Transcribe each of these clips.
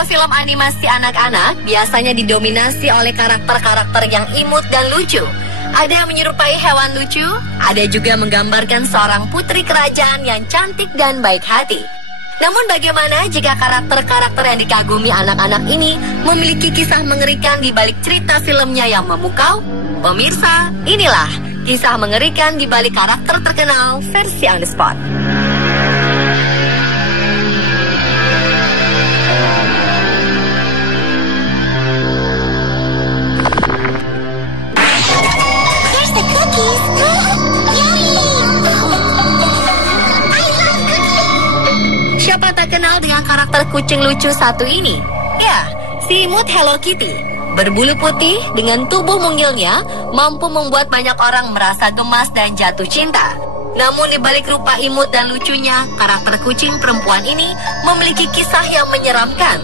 Cerita film animasi anak-anak biasanya didominasi oleh karakter-karakter yang imut dan lucu. Ada yang menyerupai hewan lucu, ada juga menggambarkan seorang putri kerajaan yang cantik dan baik hati. Namun bagaimana jika karakter-karakter yang dikagumi anak-anak ini memiliki kisah mengerikan di balik cerita filmnya yang memukau? Pemirsa, inilah kisah mengerikan di balik karakter terkenal versi On The Spot. Siapa tak kenal dengan karakter kucing lucu satu ini? Ya, si imut Hello Kitty. Berbulu putih dengan tubuh mungilnya mampu membuat banyak orang merasa gemas dan jatuh cinta. Namun di balik rupa imut dan lucunya, karakter kucing perempuan ini memiliki kisah yang menyeramkan.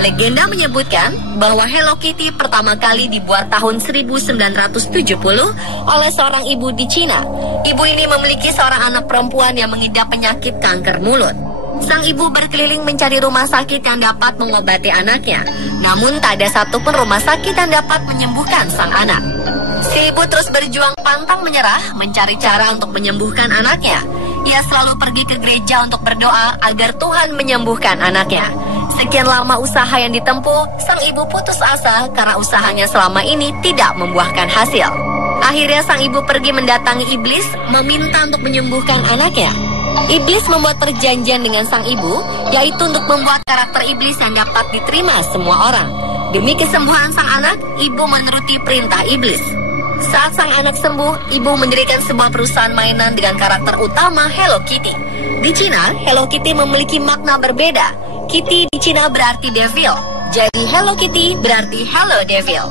Legenda menyebutkan bahwa Hello Kitty pertama kali dibuat tahun 1970 oleh seorang ibu di Cina. Ibu ini memiliki seorang anak perempuan yang mengidap penyakit kanker mulut. Sang ibu berkeliling mencari rumah sakit yang dapat mengobati anaknya. Namun tak ada satupun rumah sakit yang dapat menyembuhkan sang anak. Si ibu terus berjuang pantang menyerah mencari cara untuk menyembuhkan anaknya. Ia selalu pergi ke gereja untuk berdoa agar Tuhan menyembuhkan anaknya. Sekian lama usaha yang ditempuh, sang ibu putus asa karena usahanya selama ini tidak membuahkan hasil. Akhirnya sang ibu pergi mendatangi iblis meminta untuk menyembuhkan anaknya. Iblis membuat perjanjian dengan sang ibu, yaitu untuk membuat karakter iblis yang dapat diterima semua orang. Demi kesembuhan sang anak, ibu menuruti perintah iblis. Saat sang anak sembuh, ibu mendirikan sebuah perusahaan mainan dengan karakter utama Hello Kitty. Di Cina, Hello Kitty memiliki makna berbeda. Kitty di Cina berarti devil, jadi Hello Kitty berarti Hello Devil.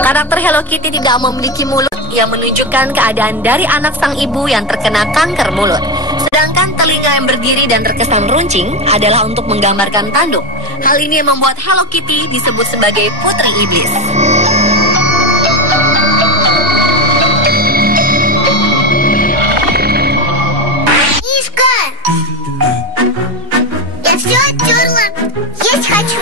Karakter Hello Kitty tidak memiliki mulut yang menunjukkan keadaan dari anak sang ibu yang terkena kanker mulut. Sedangkan telinga yang berdiri dan terkesan runcing adalah untuk menggambarkan tanduk. Hal ini membuat Hello Kitty disebut sebagai putri iblis. Мишка! Я все оттерла. Есть хочу.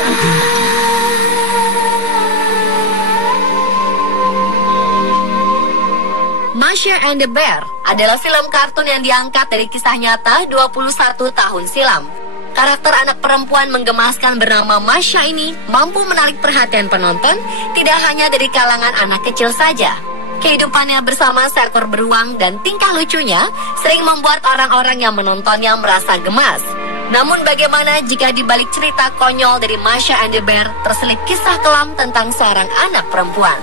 Masha and the Bear adalah film kartun yang diangkat dari kisah nyata 21 tahun silam. Karakter anak perempuan menggemaskan bernama Masha ini mampu menarik perhatian penonton tidak hanya dari kalangan anak kecil saja. Kehidupannya bersama seekor beruang dan tingkah lucunya sering membuat orang-orang yang menontonnya merasa gemas. Namun bagaimana jika di balik cerita konyol dari Masha and the Bear terselip kisah kelam tentang seorang anak perempuan?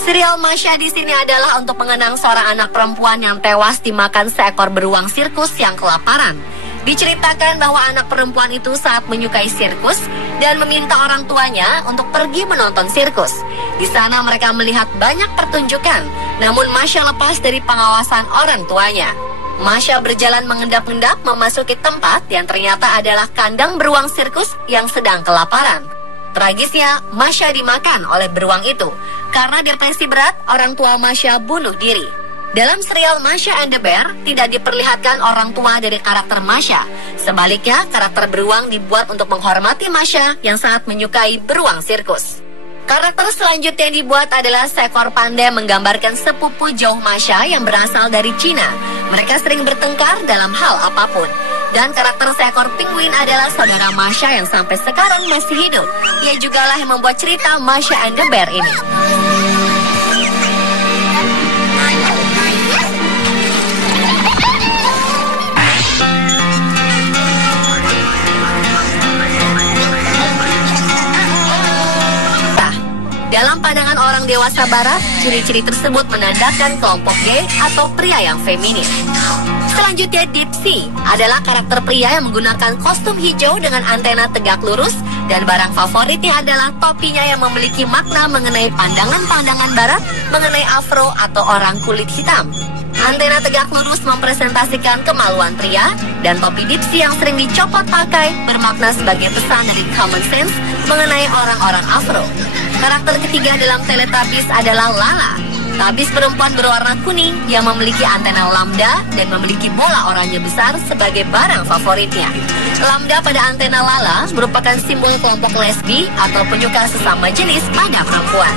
Serial Masha di sini adalah untuk mengenang seorang anak perempuan yang tewas dimakan seekor beruang sirkus yang kelaparan. Diceritakan bahwa anak perempuan itu sangat menyukai sirkus dan meminta orang tuanya untuk pergi menonton sirkus. Di sana mereka melihat banyak pertunjukan, namun Masha lepas dari pengawasan orang tuanya. Masha berjalan mengendap-endap memasuki tempat yang ternyata adalah kandang beruang sirkus yang sedang kelaparan. Tragisnya, Masha dimakan oleh beruang itu. Karena depresi berat, orang tua Masha bunuh diri. Dalam serial Masha and the Bear, tidak diperlihatkan orang tua dari karakter Masha. Sebaliknya, karakter beruang dibuat untuk menghormati Masha yang sangat menyukai beruang sirkus. Karakter selanjutnya yang dibuat adalah seekor panda menggambarkan sepupu jauh Masha yang berasal dari Cina. Mereka sering bertengkar dalam hal apapun. Dan karakter seekor penguin adalah saudara Masha yang sampai sekarang masih hidup. Ia jugalah yang membuat cerita Masha and the Bear ini. Dalam pandangan orang dewasa barat, ciri-ciri tersebut menandakan kelompok gay atau pria yang feminin. Selanjutnya, Dipsy adalah karakter pria yang menggunakan kostum hijau dengan antena tegak lurus dan barang favoritnya adalah topinya yang memiliki makna mengenai pandangan-pandangan barat mengenai afro atau orang kulit hitam. Antena tegak lurus mempresentasikan kemaluan pria dan topi Dipsy yang sering dicopot pakai bermakna sebagai pesan dari common sense mengenai orang-orang afro. Karakter ketiga dalam Teletubbies adalah Lala. Tabis perempuan berwarna kuning yang memiliki antena lambda dan memiliki bola oranye besar sebagai barang favoritnya. Lambda pada antena Lala merupakan simbol kelompok lesbi atau penyuka sesama jenis pada perempuan.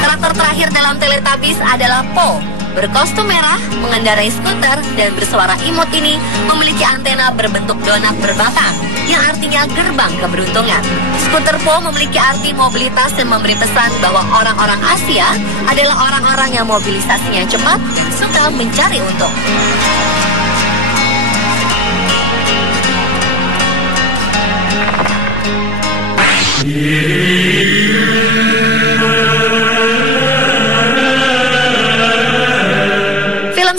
Karakter terakhir dalam Teletubbies adalah Po. Berkostum merah, mengendarai skuter, dan bersuara imut ini memiliki antena berbentuk donat berbatang, yang artinya gerbang keberuntungan. Skuter Po memiliki arti mobilitas dan memberi pesan bahwa orang-orang Asia adalah orang-orang yang mobilisasinya cepat dan suka mencari untung.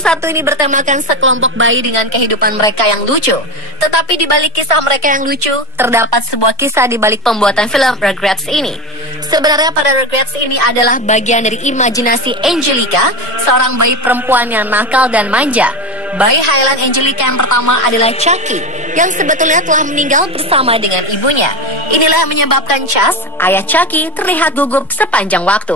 Satu ini bertemakan sekelompok bayi dengan kehidupan mereka yang lucu. Tetapi di balik kisah mereka yang lucu, terdapat sebuah kisah di balik pembuatan film Rugrats ini. Sebenarnya pada Rugrats ini adalah bagian dari imajinasi Angelica, seorang bayi perempuan yang nakal dan manja. Bayi Highland Angelica yang pertama adalah Chucky, yang sebetulnya telah meninggal bersama dengan ibunya. Inilah yang menyebabkan Chas, ayah Chucky, terlihat gugup sepanjang waktu.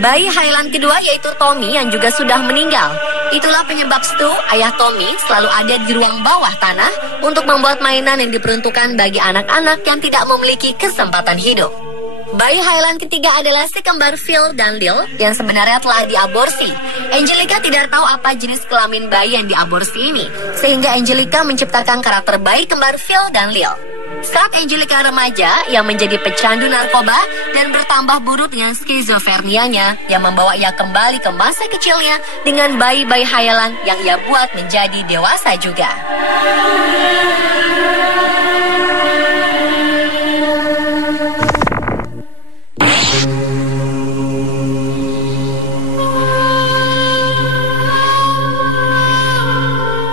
Bayi Highland kedua yaitu Tommy yang juga sudah meninggal. Itulah penyebab Stu, ayah Tommy, selalu ada di ruang bawah tanah untuk membuat mainan yang diperuntukkan bagi anak-anak yang tidak memiliki kesempatan hidup. Bayi Highland ketiga adalah si kembar Phil dan Lil yang sebenarnya telah diaborsi. Angelica tidak tahu apa jenis kelamin bayi yang diaborsi ini, sehingga Angelica menciptakan karakter bayi kembar Phil dan Lil. Saat Angelica remaja yang menjadi pecandu narkoba dan bertambah buruk dengan skizofrenianya yang membawa ia kembali ke masa kecilnya dengan bayi-bayi Highland yang ia buat menjadi dewasa juga.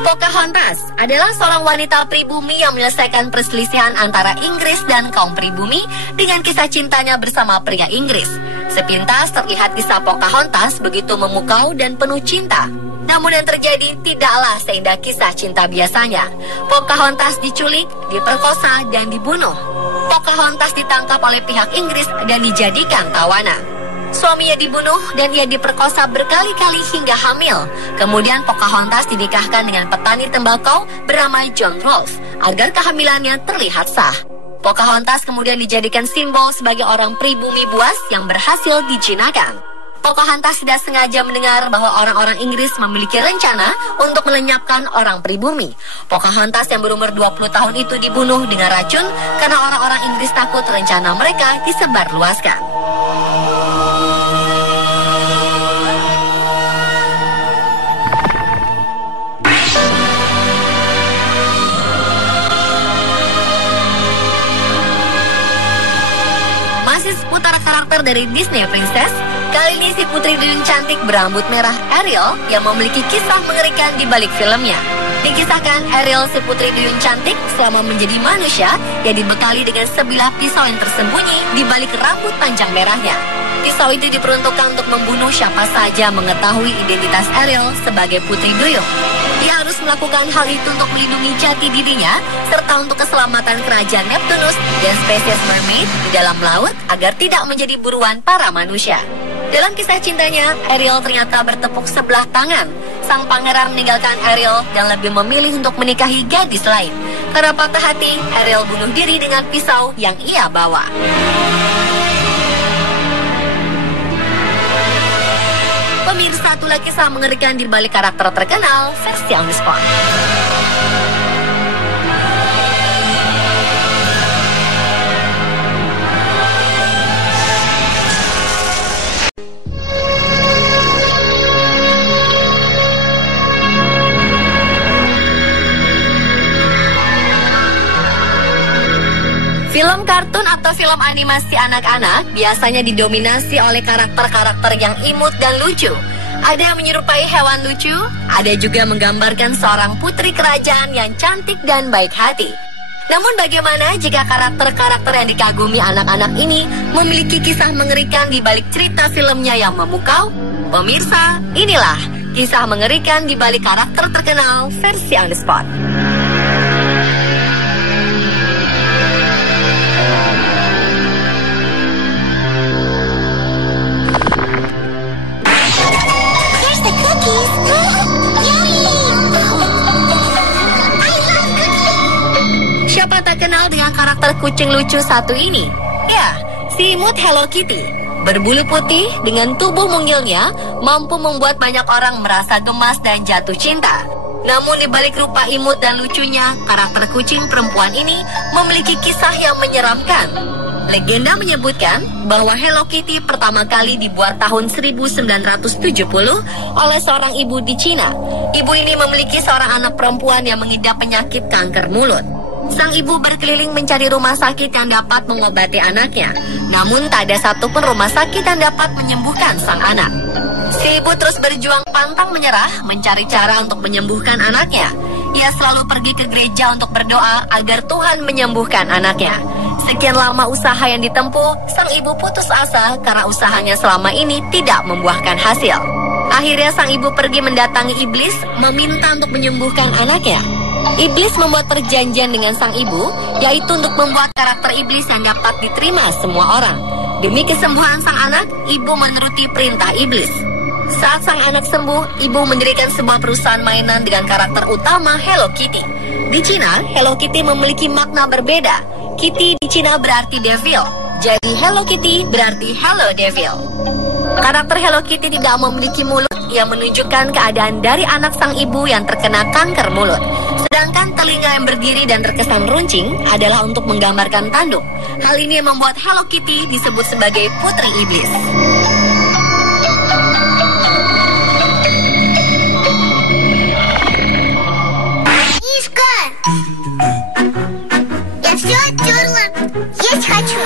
Pocahontas adalah seorang wanita pribumi yang menyelesaikan perselisihan antara Inggris dan kaum pribumi dengan kisah cintanya bersama pria Inggris. Sepintas terlihat kisah Pocahontas begitu memukau dan penuh cinta. Namun yang terjadi tidaklah seindah kisah cinta biasanya. Pocahontas diculik, diperkosa, dan dibunuh. Pocahontas ditangkap oleh pihak Inggris dan dijadikan tawanan. Suaminya dibunuh dan ia diperkosa berkali-kali hingga hamil. Kemudian Pocahontas dinikahkan dengan petani tembakau bernama John Rolfe agar kehamilannya terlihat sah. Pocahontas kemudian dijadikan simbol sebagai orang pribumi buas yang berhasil dijinakan. Pocahontas tidak sengaja mendengar bahwa orang-orang Inggris memiliki rencana untuk melenyapkan orang pribumi. Pocahontas yang berumur 20 tahun itu dibunuh dengan racun karena orang-orang Inggris takut rencana mereka disebarluaskan. Masih seputar karakter dari Disney Princess, kali ini si putri duyung cantik berambut merah Ariel yang memiliki kisah mengerikan di balik filmnya. Dikisahkan Ariel si putri duyung cantik selama menjadi manusia yang dibekali dengan sebilah pisau yang tersembunyi di balik rambut panjang merahnya. Pisau itu diperuntukkan untuk membunuh siapa saja mengetahui identitas Ariel sebagai putri duyung. Dia harus melakukan hal itu untuk melindungi jati dirinya serta untuk keselamatan kerajaan Neptunus dan spesies mermaid di dalam laut agar tidak menjadi buruan para manusia. Dalam kisah cintanya, Ariel ternyata bertepuk sebelah tangan. Sang pangeran meninggalkan Ariel dan lebih memilih untuk menikahi gadis lain. Karena patah hati, Ariel bunuh diri dengan pisau yang ia bawa. Pemirsa, itulah kisah mengerikan di balik karakter terkenal versi on the spot. Film kartun atau film animasi anak-anak biasanya didominasi oleh karakter-karakter yang imut dan lucu. Ada yang menyerupai hewan lucu, ada juga menggambarkan seorang putri kerajaan yang cantik dan baik hati. Namun bagaimana jika karakter-karakter yang dikagumi anak-anak ini memiliki kisah mengerikan di balik cerita filmnya yang memukau? Pemirsa, inilah kisah mengerikan di balik karakter terkenal versi on the spot. karakter kucing lucu satu ini? Ya, si imut Hello Kitty. Berbulu putih dengan tubuh mungilnya mampu membuat banyak orang merasa gemas dan jatuh cinta. Namun di balik rupa imut dan lucunya, karakter kucing perempuan ini memiliki kisah yang menyeramkan. Legenda menyebutkan bahwa Hello Kitty pertama kali dibuat tahun 1970 oleh seorang ibu di Cina. Ibu ini memiliki seorang anak perempuan yang mengidap penyakit kanker mulut. Sang ibu berkeliling mencari rumah sakit yang dapat mengobati anaknya. Namun tak ada satupun rumah sakit yang dapat menyembuhkan sang anak. Si ibu terus berjuang pantang menyerah mencari cara untuk menyembuhkan anaknya. Ia selalu pergi ke gereja untuk berdoa agar Tuhan menyembuhkan anaknya. Sekian lama usaha yang ditempuh, sang ibu putus asa karena usahanya selama ini tidak membuahkan hasil. Akhirnya sang ibu pergi mendatangi iblis, meminta untuk menyembuhkan anaknya. Iblis membuat perjanjian dengan sang ibu, yaitu untuk membuat karakter iblis yang dapat diterima semua orang. Demi kesembuhan sang anak, ibu menuruti perintah iblis. Saat sang anak sembuh, ibu mendirikan sebuah perusahaan mainan dengan karakter utama Hello Kitty. Di Cina, Hello Kitty memiliki makna berbeda. Kitty di Cina berarti devil, jadi Hello Kitty berarti Hello Devil. Karakter Hello Kitty tidak memiliki mulut yang menunjukkan keadaan dari anak sang ibu yang terkena kanker mulut. Sedangkan telinga yang berdiri dan terkesan runcing adalah untuk menggambarkan tanduk. Hal ini yang membuat Hello Kitty disebut sebagai putri iblis. Все оттерла. Есть хочу.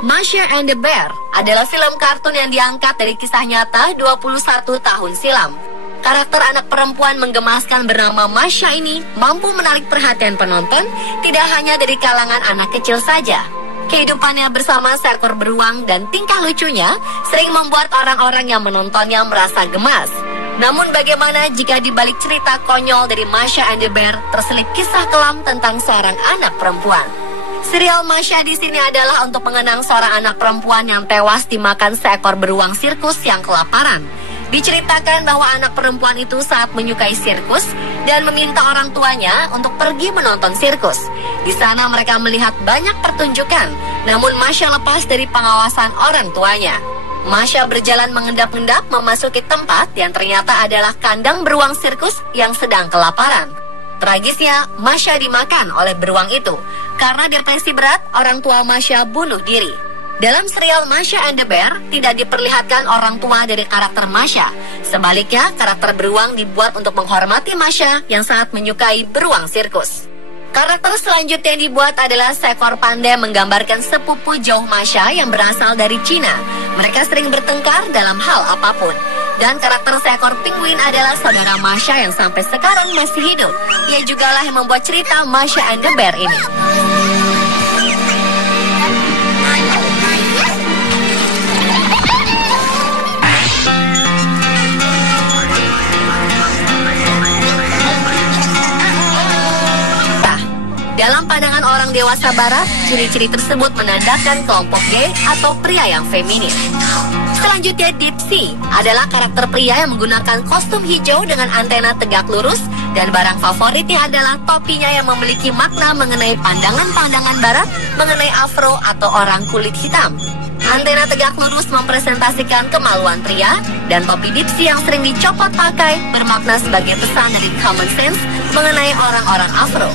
Masha and the Bear adalah film kartun yang diangkat dari kisah nyata 21 tahun silam. Karakter anak perempuan menggemaskan bernama Masha ini mampu menarik perhatian penonton tidak hanya dari kalangan anak kecil saja. Kehidupannya bersama seekor beruang dan tingkah lucunya sering membuat orang-orang yang menontonnya merasa gemas. Namun bagaimana jika di balik cerita konyol dari Masha and the Bear terselip kisah kelam tentang seorang anak perempuan? Serial Masha di sini adalah untuk mengenang seorang anak perempuan yang tewas dimakan seekor beruang sirkus yang kelaparan. Diceritakan bahwa anak perempuan itu sangat menyukai sirkus dan meminta orang tuanya untuk pergi menonton sirkus. Di sana mereka melihat banyak pertunjukan, namun Masha lepas dari pengawasan orang tuanya. Masha berjalan mengendap-endap memasuki tempat yang ternyata adalah kandang beruang sirkus yang sedang kelaparan. Tragisnya, Masha dimakan oleh beruang itu. Karena depresi berat, orang tua Masha bunuh diri. Dalam serial Masha and the Bear, tidak diperlihatkan orang tua dari karakter Masha. Sebaliknya, karakter beruang dibuat untuk menghormati Masha yang sangat menyukai beruang sirkus. Karakter selanjutnya yang dibuat adalah seekor panda menggambarkan sepupu jauh Masha yang berasal dari Cina. Mereka sering bertengkar dalam hal apapun. Dan karakter seekor penguin adalah saudara Masha yang sampai sekarang masih hidup. Ia jugalah yang membuat cerita Masha and the Bear ini. Dalam pandangan orang dewasa barat, ciri-ciri tersebut menandakan kelompok gay atau pria yang feminin. Selanjutnya, Dipsy adalah karakter pria yang menggunakan kostum hijau dengan antena tegak lurus dan barang favoritnya adalah topinya yang memiliki makna mengenai pandangan-pandangan barat mengenai afro atau orang kulit hitam. Antena tegak lurus mempresentasikan kemaluan pria dan topi Dipsy yang sering dicopot pakai bermakna sebagai pesan dari common sense mengenai orang-orang afro.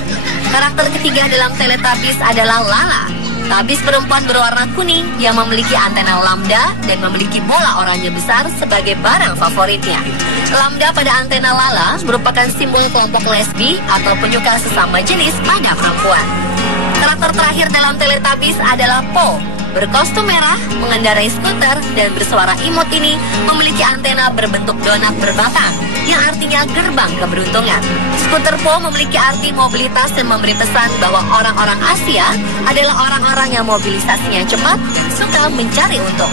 Karakter ketiga dalam Teletubbies adalah Lala. Tabis perempuan berwarna kuning yang memiliki antena lambda dan memiliki bola oranye besar sebagai barang favoritnya. Lambda pada antena Lala merupakan simbol kelompok lesbi atau penyuka sesama jenis pada perempuan. Karakter terakhir dalam Teletubbies adalah Po. Berkostum merah, mengendarai skuter, dan bersuara imut ini memiliki antena berbentuk donat berbatang, yang artinya gerbang keberuntungan. Skuter Po memiliki arti mobilitas dan memberi pesan bahwa orang-orang Asia adalah orang-orang yang mobilisasinya cepat dan suka mencari untung.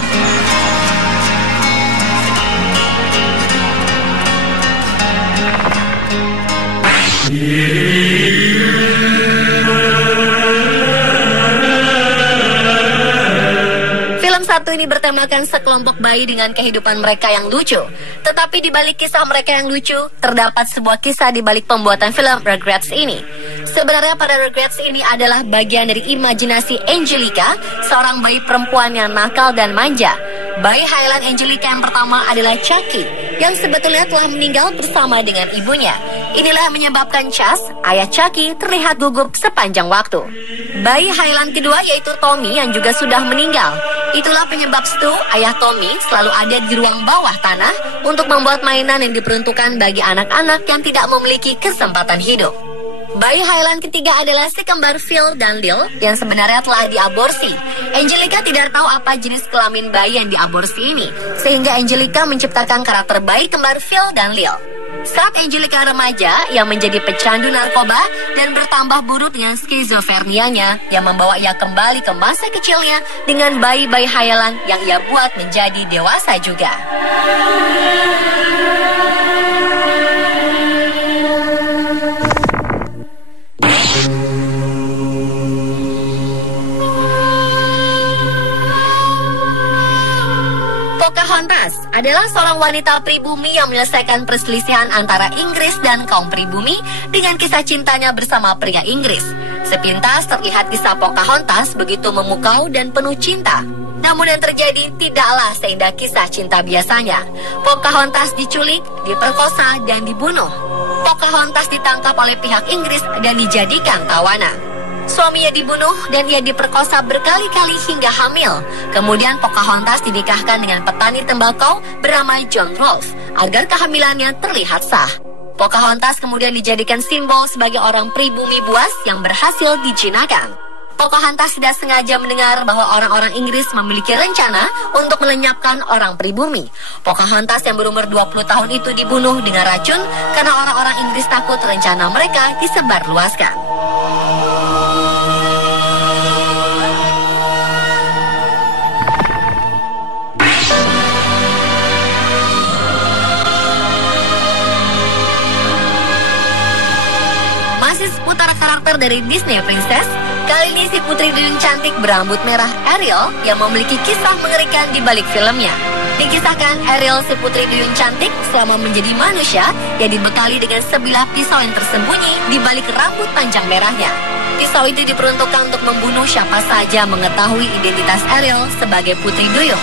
satu ini bertemakan sekelompok bayi dengan kehidupan mereka yang lucu. Tetapi di balik kisah mereka yang lucu, terdapat sebuah kisah di balik pembuatan film Regrets ini. Sebenarnya pada Regrets ini adalah bagian dari imajinasi Angelica, seorang bayi perempuan yang nakal dan manja. Bayi Highland Angelica yang pertama adalah Chucky, yang sebetulnya telah meninggal bersama dengan ibunya. Inilah yang menyebabkan Chas, ayah Chucky, terlihat gugup sepanjang waktu. Bayi Highland kedua yaitu Tommy yang juga sudah meninggal. Itulah penyebab Stu, ayah Tommy, selalu ada di ruang bawah tanah untuk membuat mainan yang diperuntukkan bagi anak-anak yang tidak memiliki kesempatan hidup. Bayi Highland ketiga adalah si kembar Phil dan Lil yang sebenarnya telah diaborsi. Angelica tidak tahu apa jenis kelamin bayi yang diaborsi ini, sehingga Angelica menciptakan karakter bayi kembar Phil dan Lil. Saat Angelica remaja yang menjadi pecandu narkoba dan bertambah buruk dengan skizofrenianya yang membawa ia kembali ke masa kecilnya dengan bayi-bayi Highland yang ia buat menjadi dewasa juga. Pocahontas adalah seorang wanita pribumi yang menyelesaikan perselisihan antara Inggris dan kaum pribumi dengan kisah cintanya bersama pria Inggris. Sepintas terlihat kisah Pocahontas begitu memukau dan penuh cinta. Namun yang terjadi tidaklah seindah kisah cinta biasanya. Pocahontas diculik, diperkosa, dan dibunuh. Pocahontas ditangkap oleh pihak Inggris dan dijadikan tawanan. Suaminya dibunuh dan ia diperkosa berkali-kali hingga hamil. Kemudian Pocahontas dinikahkan dengan petani tembakau bernama John Rolfe agar kehamilannya terlihat sah. Pocahontas kemudian dijadikan simbol sebagai orang pribumi buas yang berhasil dijinakan. Pocahontas tidak sengaja mendengar bahwa orang-orang Inggris memiliki rencana untuk melenyapkan orang pribumi. Pocahontas yang berumur 20 tahun itu dibunuh dengan racun karena orang-orang Inggris takut rencana mereka disebarluaskan. Seputar karakter dari Disney Princess, kali ini si putri duyung cantik berambut merah Ariel yang memiliki kisah mengerikan di balik filmnya. Dikisahkan Ariel si putri duyung cantik selama menjadi manusia yang dibekali dengan sebilah pisau yang tersembunyi di balik rambut panjang merahnya. Pisau itu diperuntukkan untuk membunuh siapa saja mengetahui identitas Ariel sebagai putri duyung.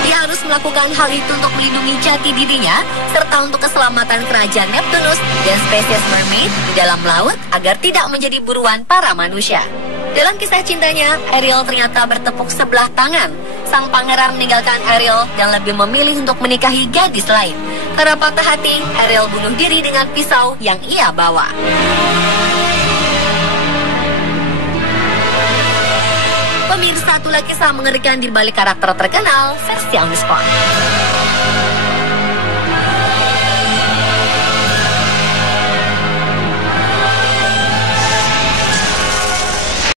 Dia harus melakukan hal itu untuk melindungi jati dirinya serta untuk keselamatan kerajaan Neptunus dan spesies mermaid di dalam laut agar tidak menjadi buruan para manusia. Dalam kisah cintanya, Ariel ternyata bertepuk sebelah tangan. Sang pangeran meninggalkan Ariel dan lebih memilih untuk menikahi gadis lain. Karena patah hati, Ariel bunuh diri dengan pisau yang ia bawa. Pemirsa, itulah kisah mengerikan di balik karakter terkenal versi on the spot.